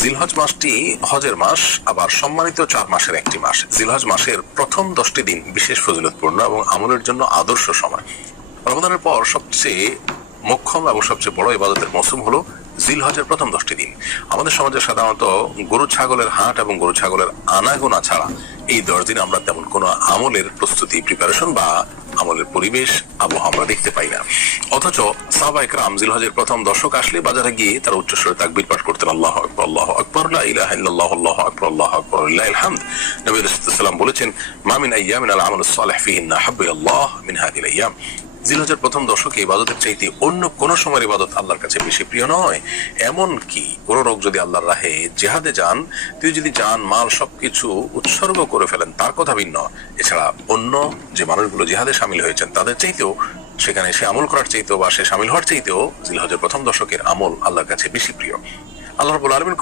জিলহজ মাসটি হজের মাস, আবার সম্মানিত 4 মাসের একটি মাস। জিলহজ মাসের প্রথম 10টি দিন বিশেষ ফজিলতপূর্ণ এবং আমলের জন্য আদর্শ সময়। রমজানের পর সবচেয়ে মোক্ষম এবং সবচেয়ে বড় ইবাদতের মৌসুম হলো জিলহজের প্রথম 10টি দিন। আমাদের সমাজে সাধারণত গরু ছাগলের হাট এবং গরু ছাগলের আনাগোনা ছাড়া এই 10 দিন আমরা তেমন কোনো আমলের প্রস্তুতি, প্রিপারেশন বা আমলের পরিবেশ আবহাওয়া আমরা দেখতে পাই না। অথচ সাহাবায়ে কেরাম জিলহজের প্রথম দশক আসলে বাজারে গিয়ে তারা উচ্চস্বরে তাকবীর পাঠ করতেন, আল্লাহু আকবার, আল্লাহু আকবার, লা ইলাহা ইল্লাল্লাহ, আল্লাহু আকবার, আল্লাহু আকবার, লিল্লাহিল হামদ। নবী রাসূলুল্লাহ সাল্লাল্লাহু আলাইহি ওয়াসাল্লাম বলেছেন, মা মিন আইয়ামিন আল আমালুস সালিহ ফিহিন্না আহাব্বু ইলাল্লাহ মিন হাযিহিল আইয়াম। জিলহজের প্রথম দশকে ইবাদতের চাইতে অন্য কোন সময়ের ইবাদত আল্লাহর কাছে বেশি প্রিয় নয়। এমন কি কোন লোক যদি আল্লাহর রাহে জিহাদে যান, তিনি যদি যান মাল সবকিছু উৎসর্গ করে ফেলেন, তার কথা ভিন্ন। এছাড়া অন্য যে মানুষগুলো জিহাদে শামিল হয়েছেন তাদের চাইতেও, সেখানে সে আমল করার চাইতেও বা সে শামিল হওয়ার চাইতেও জিলহজের প্রথম দশকের আমল আল্লাহর কাছে বেশি প্রিয়। আল্লাহ রাব্বুল আলামিন